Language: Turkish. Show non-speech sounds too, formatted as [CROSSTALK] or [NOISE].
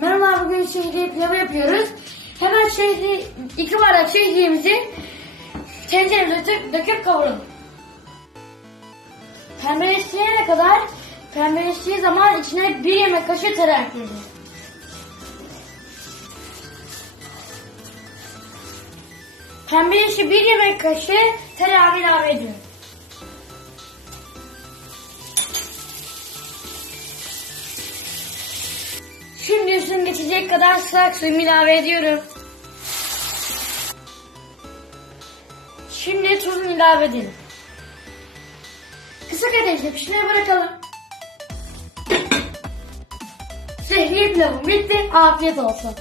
Merhaba bugün şehriye pilavı yapıyoruz. Hemen şehri, iki bardak şehriyemizi tencereye döküp, döküp kavuralım. Pembeleştirene kadar pembeleştiği zaman içine bir yemek kaşığı tereyağı ekleyeceğiz. Pembeleşi bir yemek kaşığı tereyağı ilave ediyorum. Üstüne geçecek kadar sıcak suyumu ilave ediyorum. Şimdi tuzunu ilave edelim. Kısık ateşte pişmeye bırakalım. [COUGHS] Şehriye pilavım bitti. Afiyet olsun.